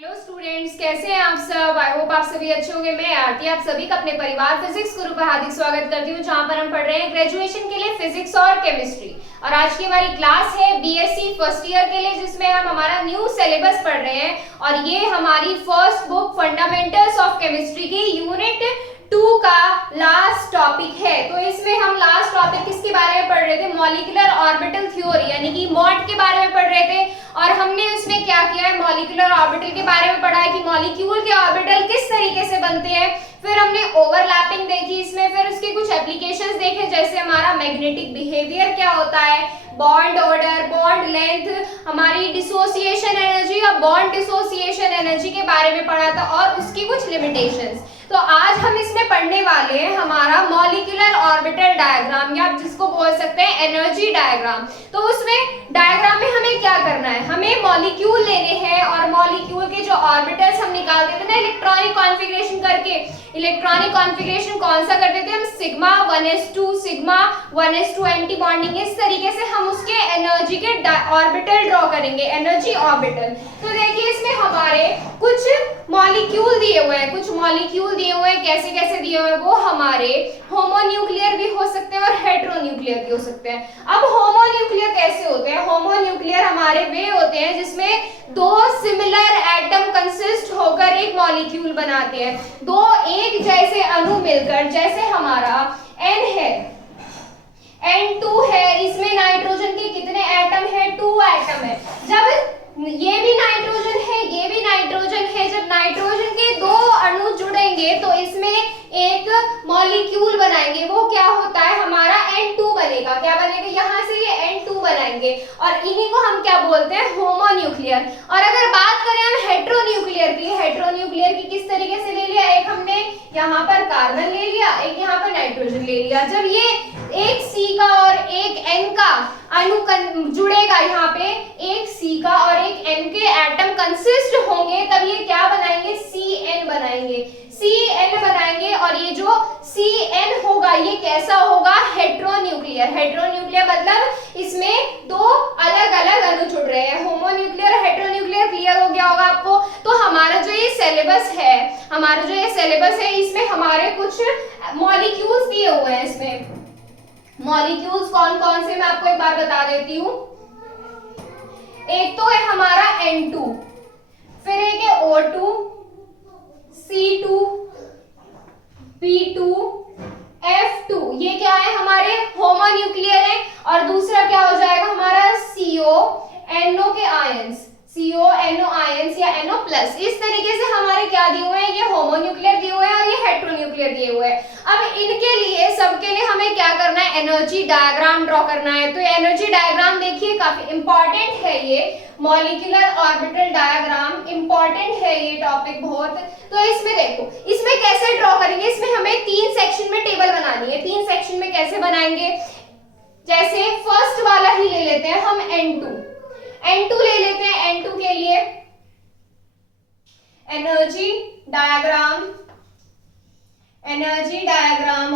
Hello students, कैसे हैं आप सब। आई होप आप सभी अच्छे होंगे। मैं आरती आप सभी का अपने परिवार फिजिक्स गुरु पर हार्दिक स्वागत करती हूँ, जहां पर हम पढ़ रहे हैं ग्रेजुएशन के लिए फिजिक्स और केमिस्ट्री। और आज की हमारी क्लास है बीएससी फर्स्ट ईयर के लिए, जिसमें हम हमारा न्यू सिलेबस पढ़ रहे हैं। और ये हमारी first book fundamentals of chemistry की यूनिट 2 का लास्ट टॉपिक है। तो इसमें हम लास्ट टॉपिक किसके बारे में पढ़ रहे थे, मॉलिक्यूलर ऑर्बिटल थ्योरी यानी कि मॉड के बारे में पढ़ रहे थे। और हमने उसमें क्या किया है, मॉलिक्यूलर ऑर्बिटल के बारे में पढ़ा है कि मॉलिक्यूल के ऑर्बिटल किस तरीके से बनते हैं। फिर हमने ओवरलैपिंग देखी इसमें, फिर उसके कुछ एप्लीकेशंस देखे, जैसे हमारा मैग्नेटिक बिहेवियर क्या होता है, बॉन्ड ऑर्डर, बॉन्ड लेंथ, हमारी डिसोसिएशन एनर्जी और बॉन्ड डिसोसिएशन एनर्जी के बारे में पढ़ा था और उसकी कुछ लिमिटेशंस। तो आज हम इसमें पढ़ने वाले हैं हमारा मॉलिक्यूलर ऑर्बिटल डायग्राम, या आप जिसको बोल सकते हैं एनर्जी डायग्राम। तो उसमें डायग्राम में हमें क्या करना है, हमें मॉलिक्यूल लेने हैं और मॉलिक्यूल के जो ऑर्बिटल्स हम निकालते थे ना इलेक्ट्रॉनिक कॉन्फ़िगरेशन करके, इलेक्ट्रॉनिक कॉन्फ़िगरेशन कौन सा करते थे हम, sigma 1s2 sigma 1s2 anti bonding, इस तरीके से हम उसके एनर्जी के ऑर्बिटल ड्रॉ करेंगे, एनर्जी ऑर्बिटल। तो देखिए इसमें हमारे कुछ मॉलिक्यूल दिए हुए हैं, कुछ मॉलिक्यूल दिए हुए हैं, कैसे कैसे दिए हुए हैं, वो हमारे होमोन्यूक्लियर भी हो सकते हैं और हेटेरोन्यूक्लियर भी हो सकते हैं। अब होमोन्यूक्लियर कैसे होते हैं, होमोन्यूक्लियर हमारे वे होते हैं जिसमें दो सिमिलर एटम कंसिस्ट होकर एक मॉलिक्यूल बनाते हैं, दो एक जैसे अणु मिलकर, जैसे हमारा N है, N2 है, इसमें नाइट्रोजन के कितने एटम है, 2 एटम है। जब ये भी नाइट्रोजन है, ये भी नाइट्रोजन है, जब नाइट्रोजन के दो अणु जुड़ेंगे तो इसमें एक मॉलिक्यूल बनाएंगे, वो क्या होता है हमारा N2 बनेगा। क्या बनेगा, यहाँ से ये N2 बनाएंगे और इन्हीं को हम क्या बोलते हैं, होमोन्यूक्लियर। और अगर बात करें हम हेटेरोन्यूक्लियर की, हेटेरोन्यूक्लियर की किस तरीके से ले लिया, एक हमने यहाँ पर कार्बन ले लिया, एक यहाँ पर नाइट्रोजन ले लिया। जब ये एक C का और एक N का अणु जुड़ेगा, यहाँ पे एक C का और एक N के एटम कंसिस्ट होंगे, तब ये क्या बनाएंगे, CN बनाएंगे, CN बनाएंगे। और ये जो CN होगा ये कैसा होगा, हेटेरोन्यूक्लियर। हेटेरोन्यूक्लियर मतलब इसमें दो अलग अलग अणु जुड़ रहे हैं। होमोन्यूक्लियर, हेटेरोन्यूक्लियर क्लियर हो गया होगा आपको। तो हमारा जो ये सिलेबस है, हमारा जो ये सिलेबस है, इसमें हमारे कुछ मॉलिक्यूल्स दिए हुए हैं। इसमें मॉलिक्यूल्स कौन कौन से मैं आपको एक बार बता देती हूँ। एक तो है हमारा N2, फिर एक है O2, C2, P2, F2, ये क्या है हमारे होमोन्यूक्लियर है। और दूसरा क्या हो जाएगा हमारा CO NO के आयंस, CO NO आयंस या NO प्लस। इस तरीके से हमारे क्या दिए हुए हैं, ये होमोन्यूक्लियर दिए हुए हैं और ये हेटेरोन्यूक्लियर दिए हुए हैं। अब इनके लिए सबके लिए हमें क्या करना है, एनर्जी डायग्राम ड्रॉ करना है। तो एनर्जी डायग्राम देखिए काफी इंपॉर्टेंट है, ये मॉलिक्यूलर ऑर्बिटल डायग्राम इंपॉर्टेंट है ये टॉपिक बहुत। तो इसमें देखो, इसमें कैसे ड्रॉ करेंगे, इसमें हमें 3 सेक्शन में टेबल बनानी है। 3 सेक्शन में कैसे बनाएंगे, जैसे फर्स्ट वाला ही ले लेते हैं हम, N2 ले लेते हैं। N2 के लिए एनर्जी डायग्राम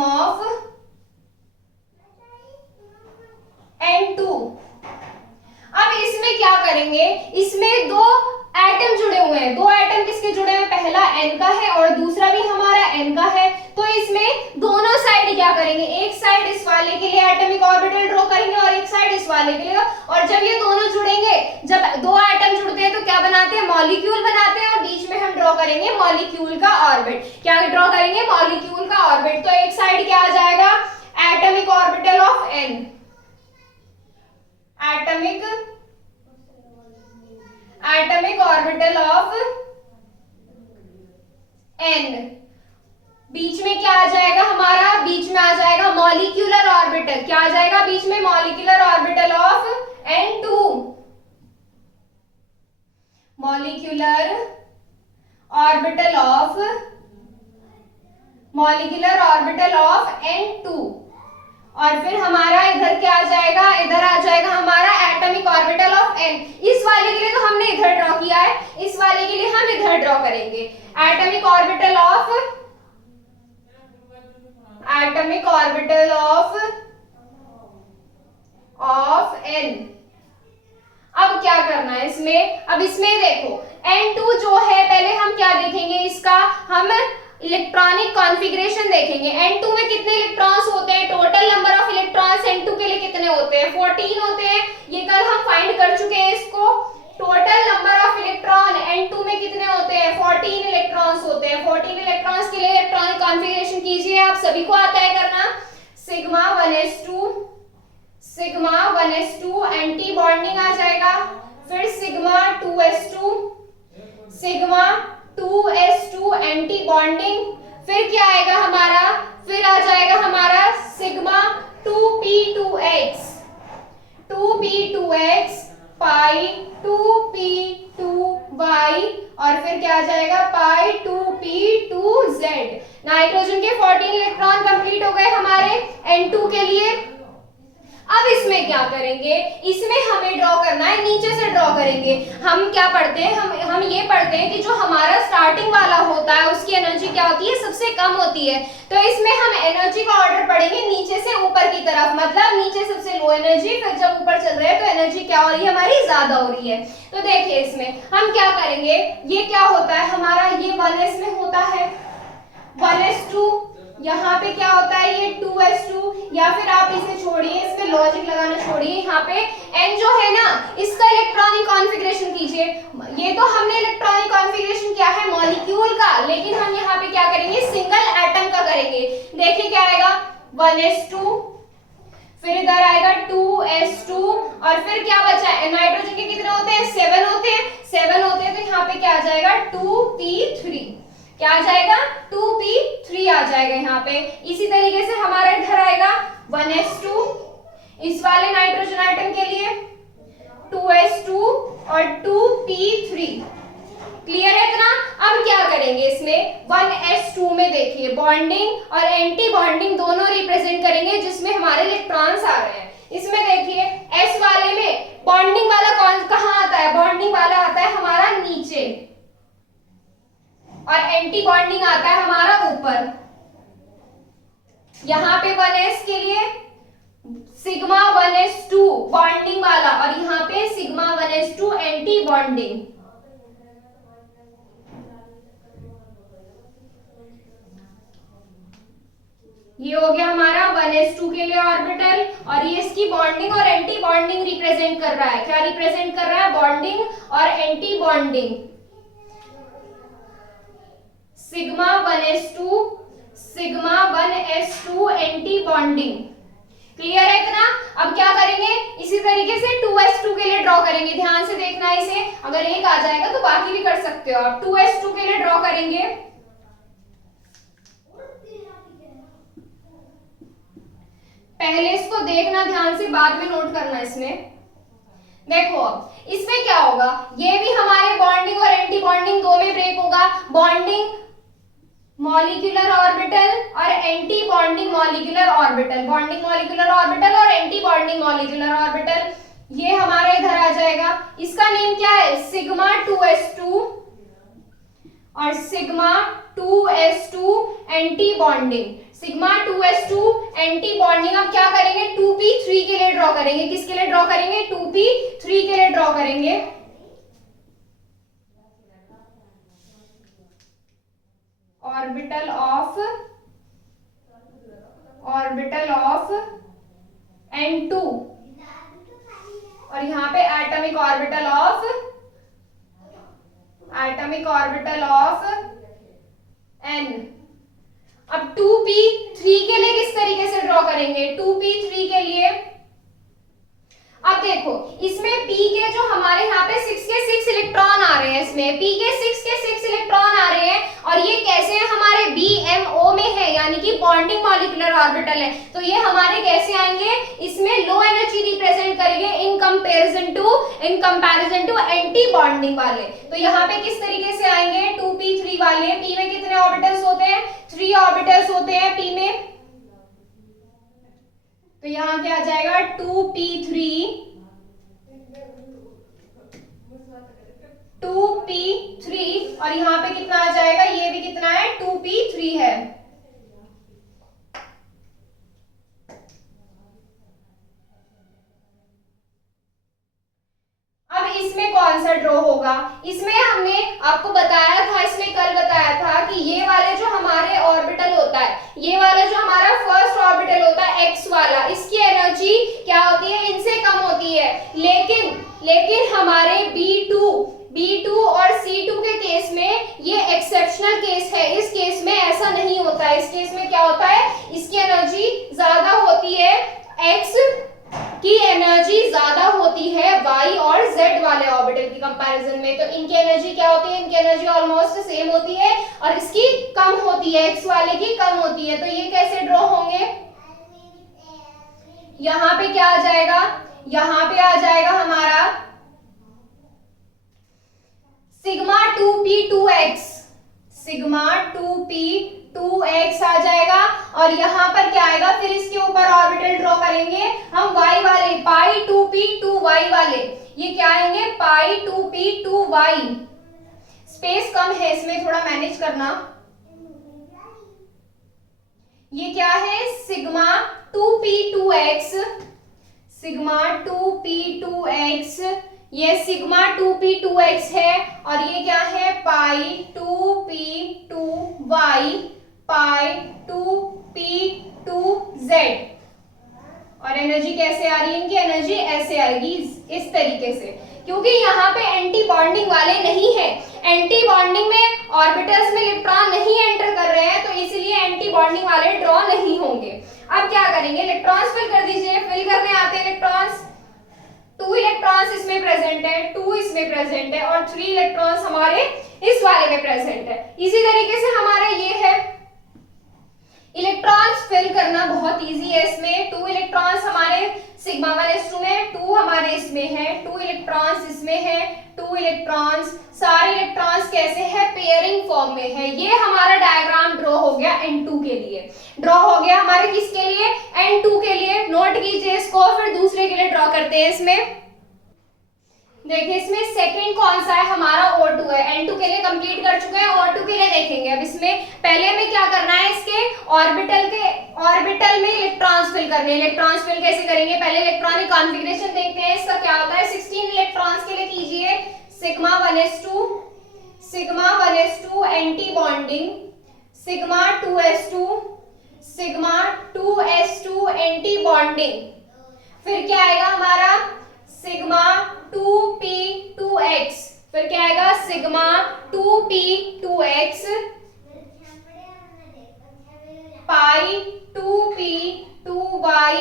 ऑफ N2। अब इसमें क्या करेंगे, इसमें दो एटम जुड़े हुए हैं, दो एटम किसके जुड़े हैं, पहला N का है और दूसरा भी हमारा N का है। तो इसमें दोनों साइड क्या करेंगे, एक साइड इस वाले के लिए एटॉमिक ऑर्बिटल ड्रॉ करेंगे और एक साइड इस वाले के लिए। और जब ये दोनों जुड़ेंगे, जब दो एटम जुड़ते हैं तो क्या बनाते हैं, मॉलिक्यूल बनाते हैं। और बीच में हम ड्रॉ करेंगे मॉलिक्यूल का ऑर्बिट। क्या ड्रॉ करेंगे, मॉलिक्यूल का ऑर्बिट। तो एक साइड क्या आ जाएगा, atomic orbital of N, atomic orbital of N। बीच में क्या आ जाएगा हमारा, बीच में आ जाएगा मॉलिक्यूलर ऑर्बिटल। क्या आ जाएगा बीच में, molecular orbital of N2, molecular orbital of N2। और फिर हमारा इधर क्या आ जाएगा, इधर आ जाएगा हमारा एटॉमिक ऑर्बिटल ऑफ N। इस वाले के लिए तो हमने इधर ड्रॉ किया है, इस वाले के लिए हम इधर ड्रॉ करेंगे, एटॉमिक ऑर्बिटल ऑफ N। अब क्या करना है इसमें, अब इसमें देखो N2 जो है, पहले हम क्या देखेंगे इसका, हम इलेक्ट्रॉनिक कॉन्फ़िगरेशन देखेंगे। N2 में कितने इलेक्ट्रॉन्स होते हैं, total number of electrons N2 के लिए कितने होते हैं, 14 होते हैं। ये कल हम फाइंड कर चुके हैं इसको। Total number of electron N2 में कितने होते हैं, 14 इलेक्ट्रॉन्स होते हैं। 14 इलेक्ट्रॉन्स के लिए इलेक्ट्रॉनिक कॉन्फ़िगरेशन कीजिए, आप सभी को आता है करना। सिग्मा 1s2 एंटी बॉन्डिंग आ जाएगा, फिर सिग्मा 2s2 एंटी बॉन्डिंग, फिर क्या आएगा हमारा, फिर आ जाएगा हमारा सिग्मा 2p2x पाई 2p2y, और फिर क्या आ जाएगा पाई 2p2z। नाइट्रोजन के 14 इलेक्ट्रॉन कंप्लीट हो गए हमारे N2 के लिए। अब इसमें क्या करेंगे, इसमें हमें ड्रॉ करना है, नीचे से ड्रॉ करेंगे। हम क्या पढ़ते हैं, हम ये पढ़ते हैं कि जो हमारा स्टार्टिंग वाला होता है उसकी एनर्जी क्या होती है, सबसे कम होती है। तो इसमें हम एनर्जी का ऑर्डर पढ़ेंगे नीचे से ऊपर की तरफ, मतलब नीचे सबसे लो एनर्जी, फिर जब ऊपर चल रहे हैं तो एनर्जी क्या हो रही है हमारी, ज्यादा हो रही है। तो देखिए इसमें हम क्या करेंगे, ये क्या होता है हमारा, ये 1s में होता है 1s2, यहाँ पे क्या होता है ये 2s2, या फिर आप इसे छोड़िए, इसमें लॉजिक लगाना छोड़िए, यहाँ पे n जो है ना इसका इलेक्ट्रॉनिक कॉन्फ़िगरेशन कीजिए। ये तो हमने इलेक्ट्रॉनिक कॉन्फ़िगरेशन किया है मॉलिक्यूल का, लेकिन हम यहाँ पे क्या करेंगे, सिंगल एटम का करेंगे। देखिए क्या आएगा 1s2, फिर इधर आएगा 2s2, और फिर क्या बचा है, नाइट्रोजन के कितने होते हैं, 7 होते हैं, 7 होते हैं, तो यहाँ पे क्या आ जाएगा 2p3, क्या आ जाएगा 2p3 आ जाएगा यहाँ पे। इसी तरीके से हमारा इधर आएगा 1s2, इस वाले नाइट्रोजन आइटम के लिए 2s2 और 2p3। क्लियर है इतना। अब क्या करेंगे इसमें 1s2 में देखिए बॉन्डिंग और एंटी बॉन्डिंग दोनों रिप्रेजेंट करेंगे, जिसमें हमारे इलेक्ट्रॉन्स आ रहे हैं। इसमें देखिए s वाले में बॉन्डिंग वाला कौन कहां आता है, बॉन्डिंग वाला आता है हमारा नीचे, और एंटी बॉन्डिंग आता है हमारा ऊपर। यहाँ पे 1s के लिए सिग्मा 1s2 बॉन्डिंग वाला, और यहाँ पे सिग्मा 1s2 एंटी बॉन्डिंग। ये हो गया हमारा 1s2 के लिए ऑर्बिटल, और ये इसकी बॉन्डिंग और एंटी बॉन्डिंग रिप्रेजेंट कर रहा है। क्या रिप्रेजेंट कर रहा है, बॉन्डिंग और anti bonding. Sigma 1s2 anti bonding. Clear है इतना। अब क्या करेंगे, इसी तरीके से 2s2 के लिए ड्रॉ करेंगे, ध्यान से देखना इसे, अगर एक आ जाएगा तो बाकी भी कर सकते हो आप। 2s2 के लिए ड्रॉ करेंगे, पहले इसको देखना ध्यान से, बाद में नोट करना। इसमें देखो अब इसमें क्या होगा, ये भी हमारे बॉन्डिंग और एंटी बॉन्डिंग दो में ब्रेक होगा। बॉन्डिंग मॉलिक्यूलर ऑर्बिटल और anti bonding molecular orbital, bonding molecular orbital और एंटी बॉन्डिंग मॉलिक्यूलर ऑर्बिटल, ये हमारा इधर आ जाएगा। इसका नेम क्या है, सिग्मा 2s2 और sigma 2s2 anti bonding. Sigma 2s2 anti bonding. अब क्या करेंगे, 2p3 के लिए ड्रॉ करेंगे। किसके लिए ड्रॉ करेंगे, 2p3 के लिए ड्रॉ करेंगे। ऑर्बिटल ऑफ N2, और यहाँ पे एटॉमिक ऑर्बिटल ऑफ N। अब 2p3 के लिए किस तरीके से ड्रॉ करेंगे, 2p3 के लिए अब देखो इसमें p के जो हमारे यहाँ पे 6 के 6 इलेक्ट्रॉन आ रहे हैं, इसमें p के 6 इलेक्ट्रॉन आ रहे हैं, और ये कैसे हैं, हमारे BMO में है, यानी कि बॉन्डिंग मॉलिक्यूलर ऑर्बिटल है। तो ये हमारे कैसे आएंगे, इसमें लो एनर्जी रिप्रेजेंट करेंगे in comparison to anti bonding वाले। तो यहाँ पे किस तरीके से आएंगे, 2p3 वाले। p में कितने ऑर्बिटल्स होते हैं, 3 ऑर्बिटल्स होते हैं p में, तो यहाँ क्या आ जाएगा 2p3 और यहाँ पे कितना आ जाएगा, ये भी कितना है 2p3 है। हमने आपको बताया था, इसमें कल बताया था कि ये वाले जो हमारे ऑर्बिटल होता है, ये वाला जो हमारा फर्स्ट ऑर्बिटल होता है एक्स वाला, इसकी एनर्जी क्या होती है, इनसे कम होती है। लेकिन हमारे B2 और C2 के केस में ये एक्सेप्शनल केस है। इस केस में ऐसा नहीं होता है। इस केस में क्या होता है, इसकी एनर्जी ज्यादा होती है, एक्स की एनर्जी ज्यादा होती है y और z वाले ऑर्बिटल की कंपैरिजन में। तो इनकी एनर्जी क्या होती है, इनकी एनर्जी ऑलमोस्ट सेम होती है और इसकी कम होती है, x वाले की कम होती है। तो ये कैसे ड्रॉ होंगे, यहाँ पे क्या आ जाएगा, यहाँ पे आ जाएगा हमारा सिग्मा 2p2x, सिग्मा 2p2x आ जाएगा। और यहाँ पर क्या आएगा, फिर इसके ऊपर ऑर्बिटल ड्रॉ करेंगे हम y वाले, पाई 2p2y वाले। ये क्या आएंगे, पाई 2p2y। स्पेस कम है इसमें, थोड़ा मैनेज करना। ये क्या है, सिग्मा 2p2x, सिग्मा 2p2x, ये सिग्मा 2p2x है। और ये क्या है, पाई 2p2y, पाई 2p2z। और एनर्जी कैसे आ रही है, इनकी एनर्जी ऐसे आएगी, इस तरीके से, क्योंकि यहाँ पे एंटी बॉन्डिंग वाले नहीं है। एंटी बॉन्डिंग में ऑर्बिटल्स में इलेक्ट्रॉन नहीं एंटर कर रहे हैं, तो इसलिए एंटी बॉन्डिंग वाले ड्रॉ नहीं होंगे। अब क्या करेंगे, इलेक्ट्रॉन्स फिल कर दीजिए। फिल करने आते हैं इलेक्ट्रॉन्स, 2 इलेक्ट्रॉन्स इसमें प्रेजेंट है, 2 इसमें प्रेजेंट है और 3 इलेक्ट्रॉन्स हमारे इस वाले में प्रेजेंट है। इसी तरीके से हमारा ये है, इलेक्ट्रॉन्स फिल करना बहुत इजी है इसमें। 2 इलेक्ट्रॉन्स हमारे सिग्मा 1s2 में, 2 हमारे इसमें है, 2 इलेक्ट्रॉन्स इसमें है, 2 इलेक्ट्रॉन्स, सारे इलेक्ट्रॉन्स कैसे है, पेयरिंग फॉर्म में है। ये हमारा डायग्राम ड्रॉ हो गया N2 के लिए, ड्रॉ हो गया हमारे किसके लिए, N2 के लिए। नोट कीजिए इसको, फिर दूसरे के लिए ड्रॉ करते हैं। इसमें देखिए, इसमें सेकंड कौन सा है, हमारा O2 है। N2 के लिए कंप्लीट कर चुके हैं, O2 के लिए देखेंगे। अब इसमें पहले हमें क्या करना है, इसके ऑर्बिटल में इलेक्ट्रॉन्स फिल करने हैं। इलेक्ट्रॉन्स फिल कैसे करेंगे, पहले इलेक्ट्रॉनिक कॉन्फ़िगरेशन देखते हैं इसका क्या होता है। 16 इलेक्ट्रॉन्स के लिए कीजिए, sigma 1s2, sigma 1s2 anti bonding, sigma 2s2, sigma 2s2 anti bonding. फिर क्या आएगा हमारा, सिग्मा 2p2x, फिर क्या आएगा, सिग्मा 2p2x, पाई 2p2y,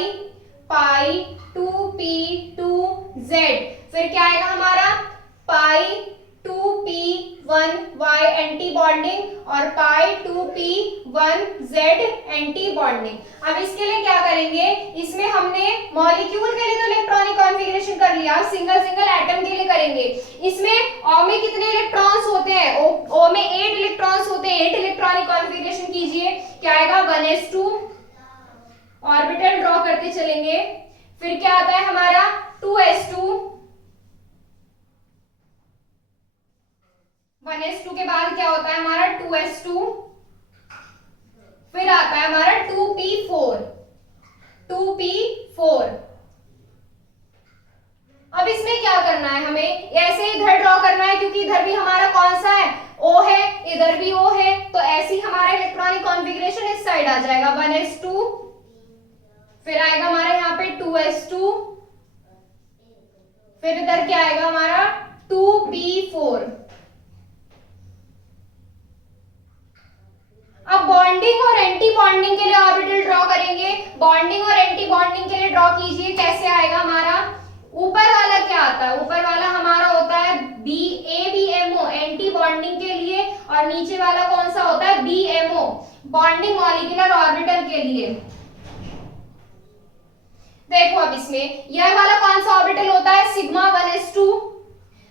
पाई 2p2z। फिर क्या आएगा हमारा, पाई 2p1y एंटी बॉन्डिंग और पाई 2p1z एंटी बॉन्डिंग। अब इसके लिए क्या करेंगे, इसमें हमने मॉलिक्यूल के लिए तो इलेक्ट्रॉनिक कॉन्फ़िगरेशन कर लिया, सिंगल एटम के लिए करेंगे। इसमें O में कितने इलेक्ट्रॉन्स होते हैं, O में 8 इलेक्ट्रॉन्स होते हैं। 8 इलेक्ट्रॉनिक कॉन्फ़िगरेशन कीजिए, क्या आएगा, 1s2, ऑर्बिटल ड्रॉ करते चलेंगे। फिर क्या आता है हमारा, 2s2, 1s2 के बाद क्या होता है हमारा, 2s2, फिर आता है हमारा 2p4, 2p4। अब इसमें क्या करना है, हमें ऐसे इधर ड्रॉ करना है, क्योंकि इधर भी हमारा कौन सा है, O है, इधर भी O है, तो ऐसे ही हमारा इलेक्ट्रॉनिक कॉन्फ़िगरेशन इस साइड आ जाएगा, 1s2, फिर आएगा हमारा यहाँ पे 2s2, फिर इधर क्या आएगा हमारा 2p4। अब बॉन्डिंग और एंटी बॉन्डिंग के लिए ऑर्बिटल ड्रॉ करेंगे। बॉन्डिंग और एंटी बॉन्डिंग के लिए ड्रॉ कीजिए, कैसे आएगा हमारा, ऊपर वाला क्या आता है, ऊपर वाला हमारा होता है ABMO एंटी बॉन्डिंग के लिए, और नीचे वाला कौन सा होता है, BMO बॉन्डिंग मॉलिक्यूलर ऑर्बिटल के लिए। देखो अब इसमें यह वाला कौन सा ऑर्बिटल होता है, सिग्मा 1s2,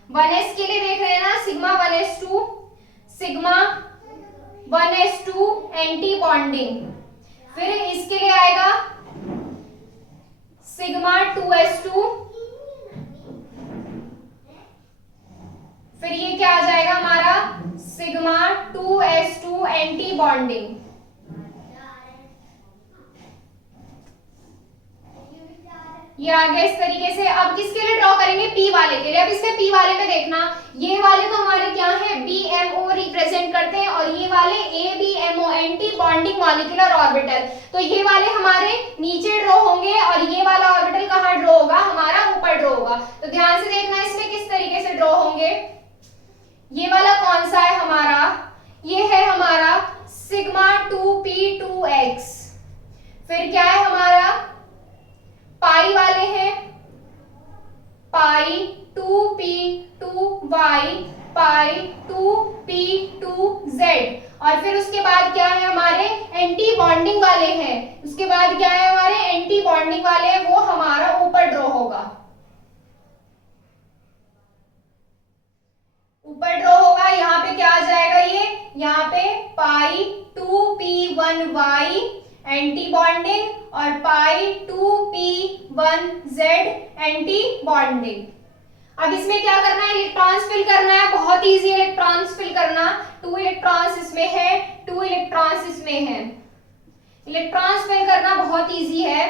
1s के लिए देख रहे हैं ना, sigma 1s2, sigma 1s2 anti bonding. फिर इसके लिए आएगा सिग्मा 2s2, फिर ये क्या आ जाएगा हमारा, सिग्मा 2s2 एंटी बॉन्डिंग। ये आ गया इस तरीके से। अब किसके लिए ड्रॉ करेंगे, पी वाले के लिए। अब इसमें पी वाले में देखना, ये वाले तो हमारे क्या है, बीएमओ रिप्रेजेंट करते हैं, और ये वाले ABMO anti bonding molecular orbital. तो ये वाले हमारे नीचे ड्रॉ होंगे और ये वाला ऑर्बिटल कहाँ ड्रॉ होगा, हमारा ऊपर ड्रॉ होगा। तो ध्यान से देखना इसमें किस तरीके से ड्रॉ होंगे। ये वाला कौन सा है हमारा, ये है हमारा सिग्मा 2p2x। फिर क्या है हमारा, पाई वाले हैं, पाई 2p2y, पाई 2p2z। और फिर उसके बाद क्या है हमारे, एंटी बॉन्डिंग वाले हैं। उसके बाद क्या है हमारे, एंटी बॉन्डिंग वाले, वो हमारा ऊपर ड्रॉ होगा, ऊपर ड्रॉ होगा। यहाँ पे क्या आ जाएगा, ये यहाँ पे पाई 2p1y एंटी बॉन्डिंग और पाई 2p1z एंटी बॉन्डिंग। अब इसमें क्या करना है, इलेक्ट्रॉन्स फिल करना है। बहुत इजी है इलेक्ट्रॉन्स फिल करना। 2 इलेक्ट्रॉन्स इसमें है, 2 इलेक्ट्रॉन्स इसमें है। इलेक्ट्रॉन्स फिल करना बहुत इजी है।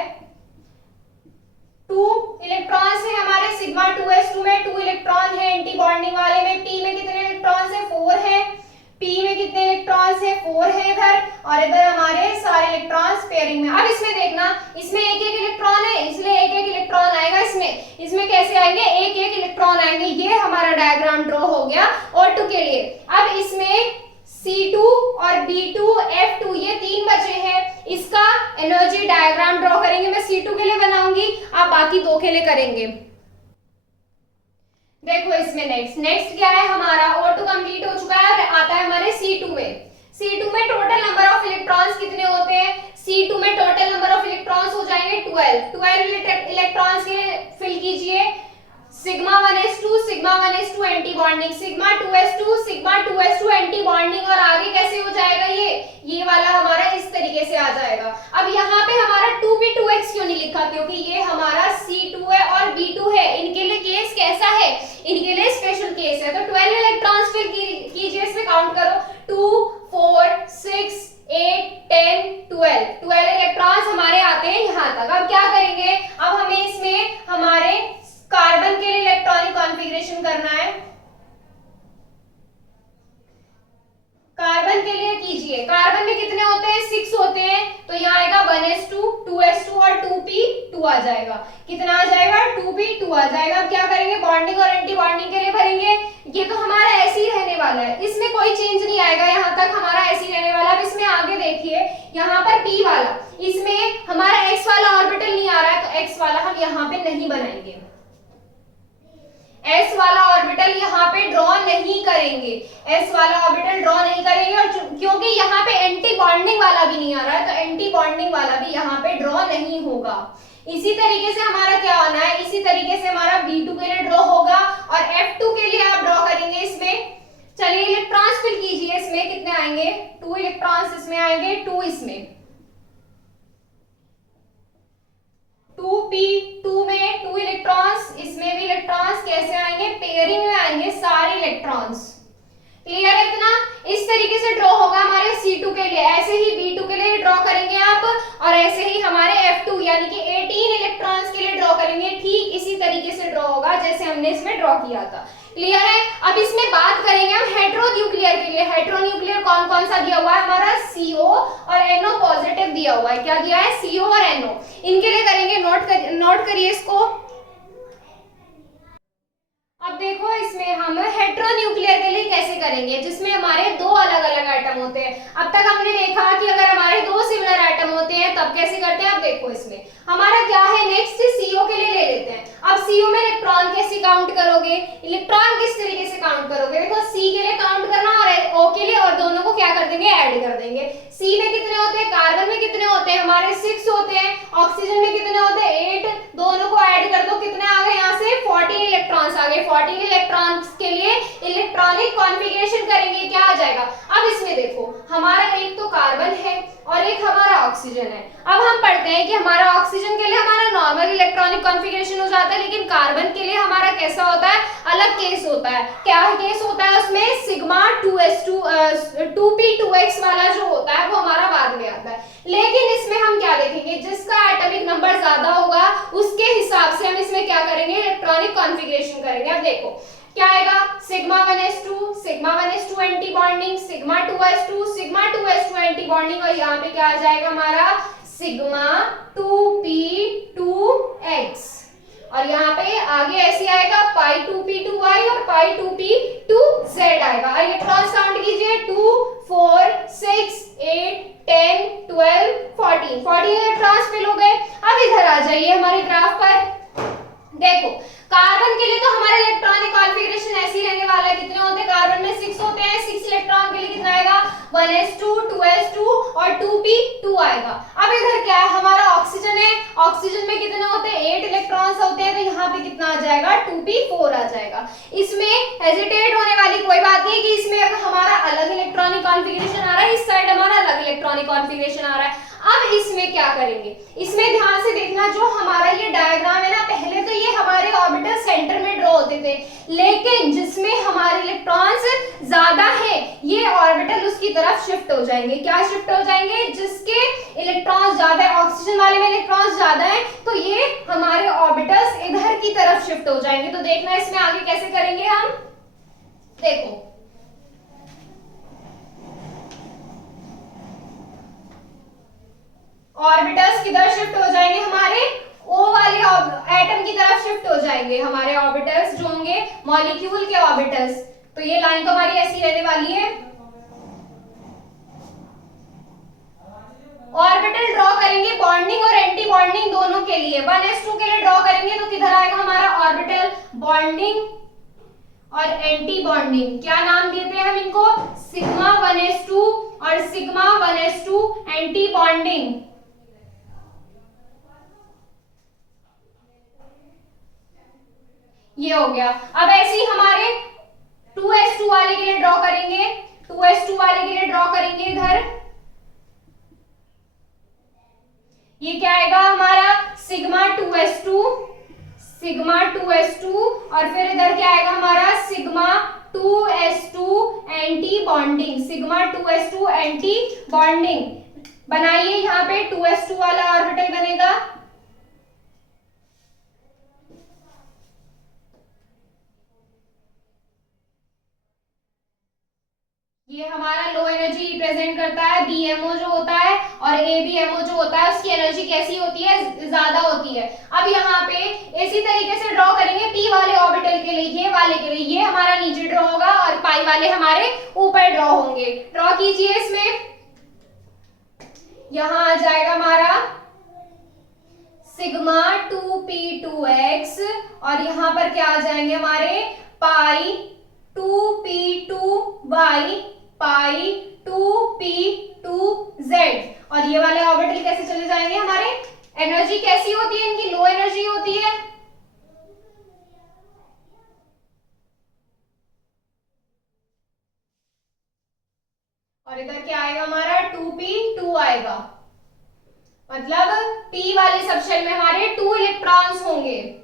2 इलेक्ट्रॉन्स है हमारे सिग्मा 2s2 में, 2 इलेक्ट्रॉन है एंटी बॉन्डिंग वाले में। p में कितने इलेक्ट्रॉन्स है, 4 है। p में कितने इलेक्ट्रॉन्स है, 4 है इधर, और इधर हमारे सारे इलेक्ट्रॉन्स पेयरिंग में। अब इसमें देखना, इसमें एक एक इलेक्ट्रॉन है, इसलिए एक एक इलेक्ट्रॉन आएगा इसमें। इसमें कैसे आएंगे, एक एक इलेक्ट्रॉन आएंगे। ये हमारा डायग्राम ड्रॉ हो गया O2 के लिए। अब इसमें C2 और B2 F2 ये 3 बचे हैं। इसका एनर्जी डायग्राम ड्रॉ करेंगे। मैं C2 के लिए बनाऊंगी, आप बाकी 2 के लिए करेंगे। देखो इसमें नेक्स्ट क्या है हमारा, O2 कंप्लीट हो चुका है और आता है हमारे C2 में। C2 में टोटल नंबर ऑफ इलेक्ट्रॉन्स कितने होते हैं, C2 में टोटल नंबर ऑफ इलेक्ट्रॉन्स हो जाएंगे 12 इलेक्ट्रॉन्स के फिल कीजिए। Sigma 1s2 sigma 1s2 anti bonding, sigma 2s2 sigma 2s2 anti bonding, और आगे कैसे हो जाएगा, ये वाला हमारा इस तरीके से आ जाएगा। अब यहाँ पे हमारा 2p2x क्यों नहीं लिखा, क्योंकि ये हमारा C2 है और B2 है। इनके लिए केस कैसा है, इनके लिए स्पेशल केस है। तो 12 इलेक्ट्रॉन्स फिल कीजिए, इसमें काउंट करो 2 4 6 8 10 12 इलेक्ट्रॉन्स हमारे आते हैं यहाँ तक। अब क्या करेंगे, अब हमें इसमें हमारे कार्बन के लिए इलेक्ट्रॉनिक कॉन्फ़िगरेशन करना है। कार्बन के लिए कीजिए, कार्बन में कितने होते हैं, 6 होते हैं। तो यहाँ आएगा 1s2 2s2 और 2p2 आ जाएगा। कितना आ जाएगा, 2p2 आ जाएगा। अब क्या करेंगे, बॉन्डिंग और एंटी बॉन्डिंग के लिए भरेंगे। ये तो हमारा ऐसे ही रहने वाला है, इसमें कोई चेंज नहीं आएगा, यहाँ तक हमारा ऐसे ही रहने वाला। अब इसमें आगे देखिए, यहाँ पर p वाला, इसमें हमारा x वाला ऑर्बिटल नहीं आ रहा है, तो x वाला हम यहाँ पे नहीं बनाएंगे, s वाला ऑर्बिटल यहाँ पे ड्रॉ नहीं करेंगे, s वाला ऑर्बिटल ड्रॉ नहीं करेंगे। और क्योंकि यहाँ पे एंटी बॉन्डिंग वाला भी नहीं आ रहा है, तो एंटी बॉन्डिंग वाला भी यहाँ पे ड्रॉ नहीं होगा। इसी तरीके से हमारा क्या होना है, इसी तरीके से हमारा B2 के लिए ड्रॉ होगा और F2 के लिए आप ड्रॉ करेंगे। इसमें चलिए इलेक्ट्रॉन्स फिल कीजिए, इसमें कितने आएंगे, 2 इलेक्ट्रॉन्स इसमें आएंगे, 2 इसमें, 2p2 में 2 इलेक्ट्रॉन्स, इसमें भी इलेक्ट्रॉन्स कैसे आएंगे, पेयरिंग में आएंगे सारे इलेक्ट्रॉन्स। क्लियर है इतना, इस तरीके से ड्रॉ होगा हमारे C2 के लिए। ऐसे ही B2 के लिए ड्रॉ करेंगे आप, और ऐसे ही हमारे F2 यानी कि 18 इलेक्ट्रॉन्स के लिए ड्रॉ करेंगे। ठीक इसी तरीके से ड्रॉ होगा जैसे हमने इसमें ड्रॉ किया था। क्लियर है। अब इसमें बात करेंगे हम हेटेरोन्यूक्लियर के लिए। हेटेरोन्यूक्लियर कौन कौन सा दिया हुआ है हमारा, CO और NO पॉजिटिव दिया हुआ है। क्या दिया है, CO और NO। इनके लिए करेंगे, नोट करिए इसको। अब देखो इसमें हम हेटेरोन्यूक्लियर के लिए कैसे करेंगे, जिसमें हमारे 2 अलग अलग एटम होते हैं। अब तक हमने देखा कि अगर हमारे 2 सिमिलर एटम होते हैं तब कैसे करते हैं। अब देखो इसमें हमारा क्या है, नेक्स्ट CO के लिए ले लेते हैं। अब CO में इलेक्ट्रॉन कैसे काउंट करोगे, इलेक्ट्रॉन किस तरीके से काउंट करोगे, देखो C के लिए काउंट करना और O के लिए, और दोनों को क्या कर देंगे, ऐड कर देंगे। C में कितने होते हैं, कार्बन में कितने होते हैं हमारे 6 होते हैं, ऑक्सीजन में कितने होते हैं 8, दोनों को ऐड कर दो, कितने आ गए यहाँ से 14 इलेक्ट्रॉन्स आ गए। 14 इलेक्ट्रॉन्स के लिए इलेक्ट्रॉनिक कॉन्फ़िगरेशन करेंगे, क्या आ जाएगा। अब इसमें देखो हमारा एक तो कार्बन है और एक हमारा ऑक्सीजन है। अब हम पढ़ते हैं कि हमारा ऑक्सीजन के लिए हमारा नॉर्मल इलेक्ट्रॉनिक कॉन्फ़िगरेशन हो जाता है, लेकिन कार्बन के लिए हमारा कैसा होता है, अलग केस होता है। क्या केस होता है उसमें, सिग्मा 2s2 2p2x वाला जो होता है वो हमारा बाद में आता है। लेकिन इसमें हम क्या देखेंगे, जिसका एटॉमिक नंबर ज्यादा होगा उसके हिसाब से हम इसमें क्या करेंगे, इलेक्ट्रॉनिक कॉन्फ़िगरेशन करेंगे। अब देखो क्या आएगा, sigma 1s2 anti bonding, sigma 2s2 anti bonding, और यहाँ पे क्या आ जाएगा हमारा सिग्मा 2p2x, और यहाँ पे आगे ऐसे आएगा पाई 2p2y और पाई 2p2z आएगा। इलेक्ट्रॉन्स काउंट कीजिए 2 4 6 8 10 12 14 इलेक्ट्रॉन्स फिल हो गए। अब इधर आ जाइए हमारे ग्राफ पर, देखो कार्बन के लिए तो हमारा इलेक्ट्रॉनिक कॉन्फ़िगरेशन ऐसे ही रहने वाला है। कितने होते हैं कार्बन में, 6 होते हैं। 6 इलेक्ट्रॉन के लिए कितना आएगा, 1s2 2s2 और 2p2 आएगा। अब इधर क्या है, हमारा ऑक्सीजन है, ऑक्सीजन में कितने होते हैं, 8 इलेक्ट्रॉन्स होते हैं, तो यहाँ पे कितना आ जाएगा, 2p4 आ जाएगा। इसमें हेजिटेट होने वाली कोई बात नहीं कि इसमें अगर हमारा अलग इलेक्ट्रॉनिक कॉन्फ़िगरेशन आ रहा है, इस साइड हमारा अलग इलेक्ट्रॉनिक कॉन्फ़िगरेशन आ रहा है। अब इसमें क्या करेंगे, इसमें ध्यान से देखना, जो हमारा ये डायग्राम है ना, पहले तो ये हमारे ऑर्बिटल सेंटर में ड्रॉ होते थे, लेकिन जिसमें हमारे इलेक्ट्रॉन्स ज्यादा है ये ऑर्बिटल उसकी तरफ शिफ्ट हो जाएंगे। क्या शिफ्ट हो जाएंगे, जिसके इलेक्ट्रॉन्स ज्यादा है, ऑक्सीजन वाले में इलेक्ट्रॉन्स ज्यादा है, तो ये हमारे ऑर्बिटल्स इधर की तरफ शिफ्ट हो जाएंगे। तो देखना इसमें आगे कैसे करेंगे हम, देखो ऑर्बिटल्स किधर शिफ्ट हो जाएंगे, हमारे ओ वाले एटम की तरफ शिफ्ट हो जाएंगे हमारे ऑर्बिटल्स जो होंगे मॉलिक्यूल के ऑर्बिटल्स। तो ये लाइन तो हमारी ऐसी रहने वाली है। ऑर्बिटल ड्रॉ करेंगे बॉन्डिंग और एंटी बॉन्डिंग दोनों के लिए। 1s2 के लिए ड्रॉ करेंगे तो किधर आएगा हमारा ऑर्बिटल बॉन्डिंग और एंटी बॉन्डिंग। क्या नाम देते हैं हम इनको, सिग्मा 1s2 और सिग्मा 1s2 एंटी बॉन्डिंग। ये हो गया। अब ऐसे ही हमारे 2s2 वाले के लिए ड्रॉ करेंगे, 2s2 वाले के लिए ड्रॉ करेंगे इधर, ये क्या आएगा हमारा सिग्मा 2s2 और फिर इधर क्या आएगा हमारा sigma 2s2 anti bonding, sigma 2s2 anti bonding बनाइए। यहाँ पे 2s2 वाला ऑर्बिटल बनेगा, ये हमारा लो एनर्जी रिप्रेजेंट करता है। बीएमओ जो होता है और एबीएमओ जो होता है उसकी एनर्जी कैसी होती है, ज्यादा होती है। अब यहाँ पे इसी तरीके से ड्रॉ करेंगे पी वाले ऑर्बिटल के लिए, ये वाले के लिए, ये हमारा नीचे ड्रॉ होगा और पाई वाले हमारे ऊपर ड्रॉ होंगे। ड्रॉ कीजिए इसमें, यहाँ आ जाएगा हमारा सिग्मा 2p2x और यहाँ पर क्या आ जाएंगे हमारे पाई 2p2y पाई 2p2z, और ये वाले ऑर्बिटल कैसे चले जाएंगे हमारे, एनर्जी कैसी होती है इनकी, लो एनर्जी होती है। और इधर क्या आएगा हमारा 2p2 आएगा, मतलब p वाले सबशेल में हमारे 2 इलेक्ट्रॉन्स होंगे।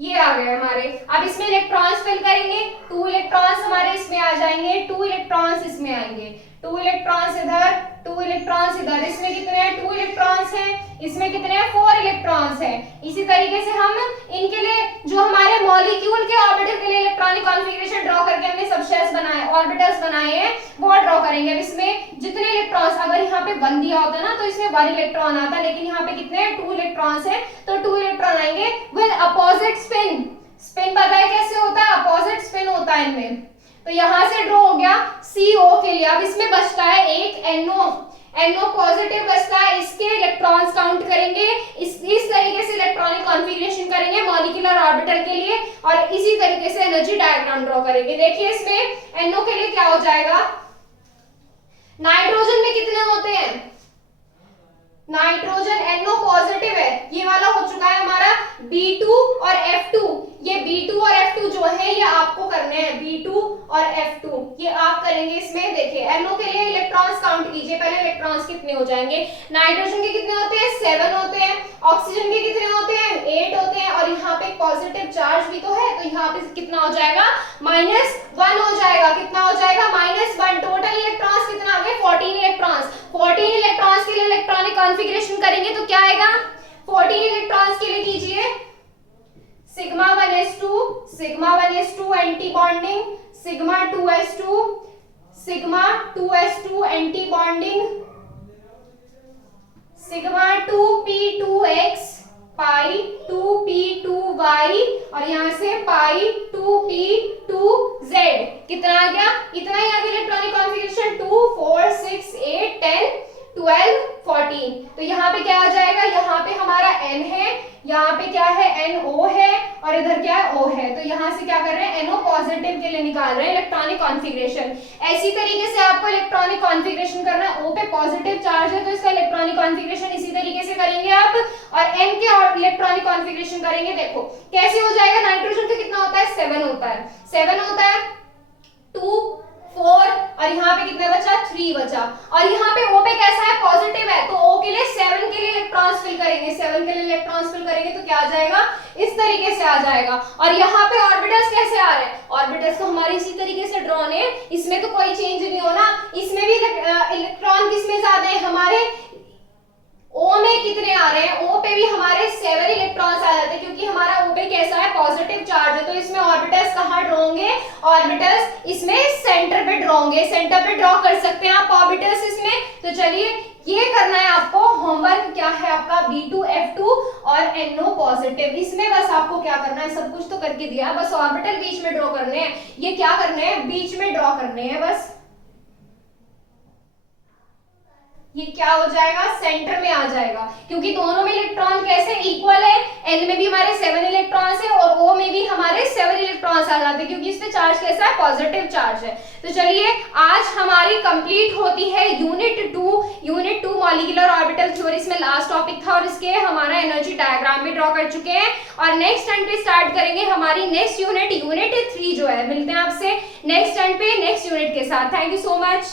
ये आ गए हमारे। अब इसमें इलेक्ट्रॉन्स फिल करेंगे, 2 इलेक्ट्रॉन्स हमारे इसमें आ जाएंगे, 2 इलेक्ट्रॉन्स इसमें आएंगे, 2 इलेक्ट्रॉन्स इधर, 2 इलेक्ट्रॉन्स इधर। इसमें कितने हैं, 2 इलेक्ट्रॉन्स हैं, इसमें कितने हैं, 4 इलेक्ट्रॉन्स हैं। इसी तरीके से हम इनके लिए जो हमारे मॉलिक्यूल के ऑर्बिटल के लिए इलेक्ट्रॉनिक कॉन्फ़िगरेशन ड्रॉ करके हमने सबशेल्स बनाए, ऑर्बिटल्स बनाए हैं, वो ड्रॉ करेंगे। अब इसमें जितने इलेक्ट्रॉन्स, अगर यहाँ पे 1 दिया होता ना तो इसमें 1 इलेक्ट्रॉन आता, लेकिन यहाँ पे कितने हैं, 2 इलेक्ट्रॉन्स हैं, तो 2 इलेक्ट्रॉन आएंगे विद अपोजिट स्पिन। स्पिन पता है कैसे होता है, अपोजिट स्पिन होता है इनमें। तो यहां से ड्रॉ हो गया CO के लिए। अब इसमें बचता है एक NO पॉजिटिव बचता है, इसके इलेक्ट्रॉन्स काउंट करेंगे, इस तरीके से इलेक्ट्रॉनिक कॉन्फ़िगरेशन करेंगे मॉलिक्यूलर ऑर्बिटल के लिए, और इसी तरीके से एनर्जी डायग्राम ड्रॉ करेंगे। देखिए इसमें NO के लिए क्या हो जाएगा, नाइट्रोजन में कितने होते हैं, नाइट्रोजन NO पॉजिटिव है, ये वाला हो चुका है हमारा B2 और F2। ये B2 और F2 जो है ये आपको करने हैं, B2 और F2 ये आप करेंगे। इसमें देखिए NO के लिए इलेक्ट्रॉन्स काउंट कीजिए पहले, इलेक्ट्रॉन्स कितने हो जाएंगे। नाइट्रोजन के कितने होते हैं 7 होते हैं, ऑक्सीजन के कितने होते हैं 8 होते हैं, और यहाँ पे पॉजिटिव चार्ज भी तो है, तो यहाँ पे कितना हो जाएगा -1 हो जाएगा। कितना हो जाएगा -1। टोटल इलेक्ट्रॉन्स कितना आ गए 14 इलेक्ट्रॉन्स। 14 इलेक्ट्रॉन्स के लिए इलेक्ट्रॉनिक कॉन्फ़िगरेशन करेंगे तो क्या आएगा, 14 इलेक्ट्रॉन्स के लिए कीजिए sigma 1s2 anti bonding, sigma 2s2 anti bonding, sigma 2p2x पाई 2p2y और यहां से पाई 2p2z। कितना आ गया, इतना ही आ गया इलेक्ट्रॉनिक कॉन्फ़िगरेशन 2 4 6 8 10 12 14। तो यहाँ पे क्या आ जाएगा, यहाँ पे हमारा N है, यहाँ पे क्या है NO है, और इधर क्या है O है। तो यहाँ से क्या कर रहे हैं NO पॉजिटिव के लिए निकाल रहे हैं इलेक्ट्रॉनिक कॉन्फ़िगरेशन। ऐसी तरीके से आपको इलेक्ट्रॉनिक कॉन्फ़िगरेशन करना है। O पे पॉजिटिव चार्ज है तो इसका इलेक्ट्रॉनिक कॉन्फ़िगरेशन इसी तरीके से करेंगे आप, और N के और इलेक्ट्रॉनिक कॉन्फ़िगरेशन करेंगे। देखो कैसे हो जाएगा, नाइट्रोजन का कितना होता है 7 होता है, 7 होता है 2 4 और यहाँ पे कितने बचा 3 बचा, और यहाँ पे O पे कैसा है पॉजिटिव है, तो O के लिए 7 के लिए इलेक्ट्रॉन्स फिल करेंगे, 7 के लिए इलेक्ट्रॉन्स फिल करेंगे तो क्या आ जाएगा इस तरीके से आ जाएगा। और यहाँ पे ऑर्बिटल्स कैसे आ रहे हैं, ऑर्बिटल्स तो हमारे इसी तरीके से ड्रॉन है, इसमें तो कोई चेंज नहीं होना। इसमें भी इलेक्ट्रॉन किसमें ज्यादा है, हमारे O में कितने आ रहे हैं, O पे भी हमारे 7 इलेक्ट्रॉन्स आ जाते हैं, क्योंकि हमारा O पे कैसा है पॉजिटिव चार्ज है। तो इसमें ऑर्बिटल्स कहाँ ड्रॉ होंगे, ऑर्बिटल्स इसमें सेंटर पे ड्रॉ होंगे, सेंटर पे ड्रॉ कर सकते हैं आप ऑर्बिटल्स इसमें। तो चलिए ये करना है आपको, होमवर्क क्या है आपका B2F2 और NO पॉजिटिव। इसमें बस आपको क्या करना है, सब कुछ तो करके दिया है, बस ऑर्बिटल बीच में ड्रॉ करने हैं। ये क्या करने हैं, बीच में ड्रॉ करने हैं बस। ये क्या हो जाएगा सेंटर में आ जाएगा, क्योंकि दोनों में इलेक्ट्रॉन कैसे इक्वल है, N में भी हमारे 7 इलेक्ट्रॉन्स है और O में भी हमारे 7 इलेक्ट्रॉन्स आ जाते हैं, क्योंकि इसमें चार्ज कैसा है पॉजिटिव चार्ज है। तो चलिए आज हमारी कंप्लीट होती है यूनिट 2 मॉलिक्यूलर ऑर्बिटल थ्योरी। इसमें लास्ट टॉपिक था और इसके हमारा एनर्जी डायग्राम भी ड्रॉ कर चुके हैं, और नेक्स्ट टर्न पे स्टार्ट करेंगे हमारी नेक्स्ट यूनिट 3 जो है। मिलते हैं आपसे नेक्स्ट टर्न पे नेक्स्ट यूनिट के साथ। Thank you so much.